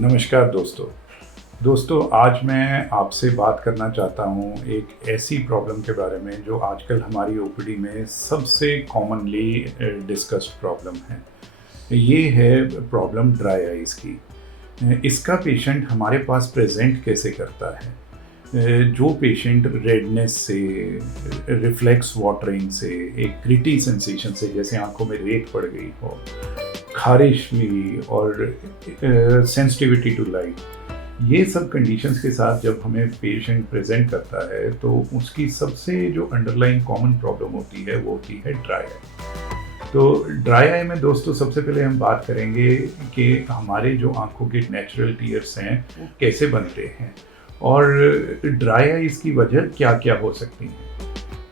नमस्कार दोस्तों आज मैं आपसे बात करना चाहता हूँ एक ऐसी प्रॉब्लम के बारे में जो आजकल हमारी ओपीडी में सबसे कॉमनली डिस्कस्ड प्रॉब्लम है। ये है प्रॉब्लम ड्राई आइज़ की। इसका पेशेंट हमारे पास प्रेजेंट कैसे करता है? जो पेशेंट रेडनेस से, रिफ्लेक्स वाटरिंग से, एक ग्रिटी सेंसेशन से, जैसे आंखों में रेत पड़ गई हो, खारिश हुई और सेंसिटिविटी टू लाइट, ये सब कंडीशंस के साथ जब हमें पेशेंट प्रेजेंट करता है तो उसकी सबसे जो अंडरलाइंग कॉमन प्रॉब्लम होती है वो होती है ड्राई आई। तो ड्राई आई में दोस्तों सबसे पहले हम बात करेंगे कि हमारे जो आंखों के नेचुरल टीयर्स हैं वो कैसे बनते हैं और ड्राई आइज़ की वजह क्या क्या हो सकती हैं।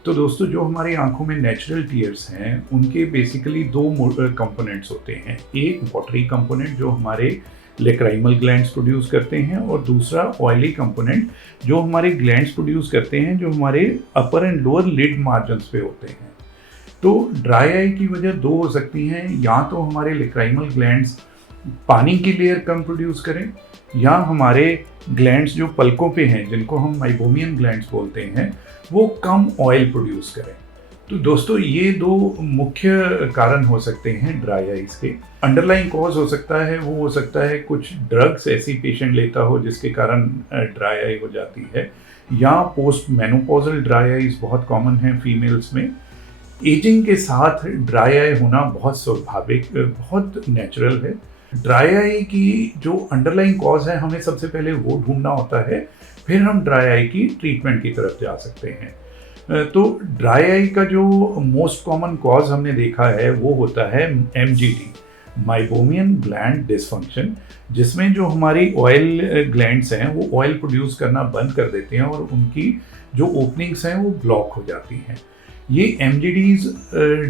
तो दोस्तों जो हमारी आंखों में नेचुरल टीयर्स हैं उनके बेसिकली दो कंपोनेंट्स होते हैं। एक वाटरी कंपोनेंट जो हमारे लेक्राइमल ग्लैंड्स प्रोड्यूस करते हैं और दूसरा ऑयली कंपोनेंट जो हमारे ग्लैंड्स प्रोड्यूस करते हैं जो हमारे अपर एंड लोअर लिड मार्जिन्स पे होते हैं। तो ड्राई आई की वजह दो हो सकती हैं, या तो हमारे लेक्राइमल ग्लैंड्स पानी की लेयर कम प्रोड्यूस करें, या हमारे ग्लैंड्स जो पलकों पे हैं जिनको हम माइबोमियन ग्लैंड्स बोलते हैं वो कम ऑयल प्रोड्यूस करें। तो दोस्तों ये दो मुख्य कारण हो सकते हैं ड्राई आइज़ के। अंडरलाइंग कॉज हो सकता है वो हो सकता है कुछ ड्रग्स ऐसी पेशेंट लेता हो जिसके कारण ड्राई आई हो जाती है, या पोस्ट मेनोपॉजल ड्राई आइज़ बहुत कॉमन है फीमेल्स में। एजिंग के साथ ड्राई आई होना बहुत स्वाभाविक, बहुत नेचुरल है। ड्राई आई की जो अंडरलाइंग कॉज है हमें सबसे पहले वो ढूंढना होता है, फिर हम ड्राई आई की ट्रीटमेंट की तरफ जा सकते हैं। तो ड्राई आई का जो मोस्ट कॉमन कॉज हमने देखा है वो होता है एमजीडी, माइबोमियन ग्लैंड डिसफंक्शन, जिसमें जो हमारी ऑयल ग्लैंड्स हैं वो ऑयल प्रोड्यूस करना बंद कर देते हैं और उनकी जो ओपनिंग्स हैं वो ब्लॉक हो जाती हैं। ये एमजीडीज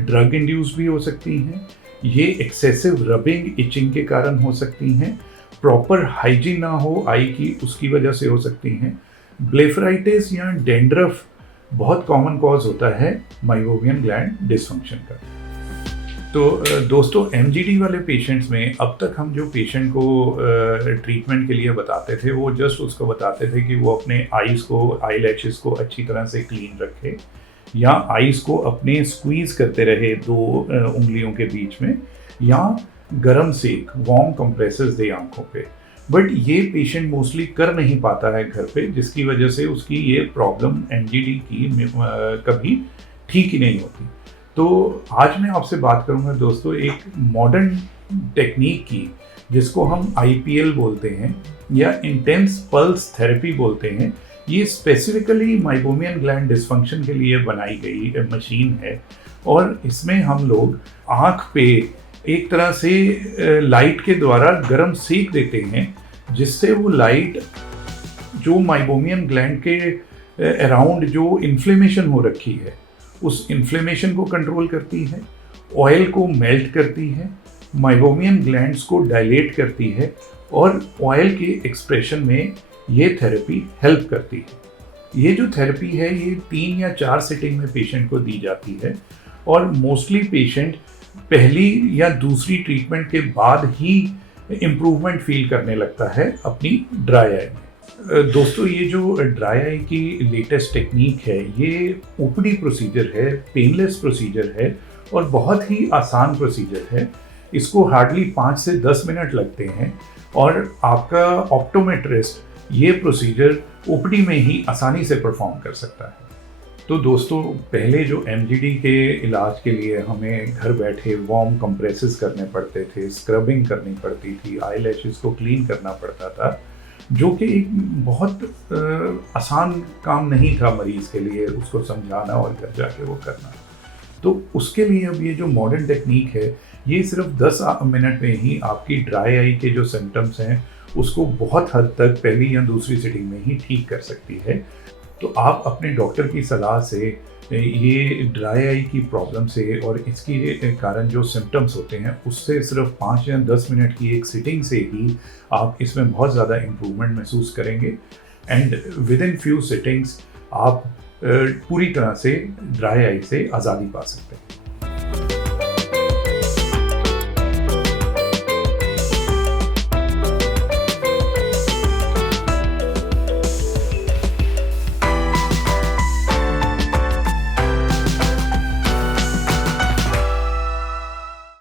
ड्रग इंड्यूस भी हो सकती हैं, ये एक्सेसिव रबिंग इचिंग के कारण हो सकती हैं, प्रॉपर हाइजीन ना हो आई की उसकी वजह से हो सकती हैं, ब्लेफराइटिस या डेंड्रफ बहुत कॉमन कॉज होता है माइबोमियन ग्लैंड डिसफंक्शन का। तो दोस्तों एमजीडी वाले पेशेंट्स में अब तक हम जो पेशेंट को ट्रीटमेंट के लिए बताते थे वो जस्ट उसको बताते थे कि वो अपने आईज को, आई लैशेस को अच्छी तरह से क्लीन रखे, या आईज को अपने स्क्वीज करते रहे दो उंगलियों के बीच में, या गरम सेक, वार्म कंप्रेसेस दे आंखों पे। बट ये पेशेंट मोस्टली कर नहीं पाता है घर पे, जिसकी वजह से उसकी ये प्रॉब्लम एमजीडी की कभी ठीक ही नहीं होती। तो आज मैं आपसे बात करूंगा दोस्तों एक मॉडर्न टेक्निक की जिसको हम आईपीएल बोलते हैं या इंटेंस पल्स थेरेपी बोलते हैं। ये स्पेसिफिकली माइबोमियन ग्लैंड डिसफंक्शन के लिए बनाई गई मशीन है और इसमें हम लोग आँख पे एक तरह से लाइट के द्वारा गर्म सेक देते हैं, जिससे वो लाइट जो माइबोमियन ग्लैंड के अराउंड जो इन्फ्लेमेशन हो रखी है उस इन्फ्लेमेशन को कंट्रोल करती है, ऑयल को मेल्ट करती है, माइबोमियन ग्लैंड्स को डायलेट करती है और ऑयल के एक्सप्रेशन में ये थेरेपी हेल्प करती है। ये जो थेरेपी है ये 3 या 4 सिटिंग में पेशेंट को दी जाती है और मोस्टली पेशेंट पहली या दूसरी ट्रीटमेंट के बाद ही इम्प्रूवमेंट फील करने लगता है अपनी ड्राई आई में। दोस्तों ये जो ड्राई आई की लेटेस्ट टेक्निक है ये ओपीडी प्रोसीजर है, पेनलेस प्रोसीजर है और बहुत ही आसान प्रोसीजर है। इसको हार्डली 5 से 10 मिनट लगते हैं और आपका ऑप्टोमेट्रिस्ट ये प्रोसीजर ओपीडी में ही आसानी से परफॉर्म कर सकता है। तो दोस्तों पहले जो एमजीडी के इलाज के लिए हमें घर बैठे वार्म कंप्रेसेस करने पड़ते थे, स्क्रबिंग करनी पड़ती थी, आई लैशेस को क्लीन करना पड़ता था, जो कि एक बहुत आसान काम नहीं था मरीज़ के लिए उसको समझाना और घर जाके वो करना। तो उसके लिए अब ये जो मॉडर्न टेक्निक है ये सिर्फ 10 मिनट में ही आपकी ड्राई आई के जो सिम्टम्स हैं उसको बहुत हद तक पहली या दूसरी सिटिंग में ही ठीक कर सकती है। तो आप अपने डॉक्टर की सलाह से ये ड्राई आई की प्रॉब्लम से और इसके कारण जो सिम्टम्स होते हैं उससे सिर्फ 5 या 10 मिनट की एक सिटिंग से ही आप इसमें बहुत ज़्यादा इम्प्रूवमेंट महसूस करेंगे and with in few sittings आप पूरी तरह से ड्राई आई से आज़ादी पा सकते हैं।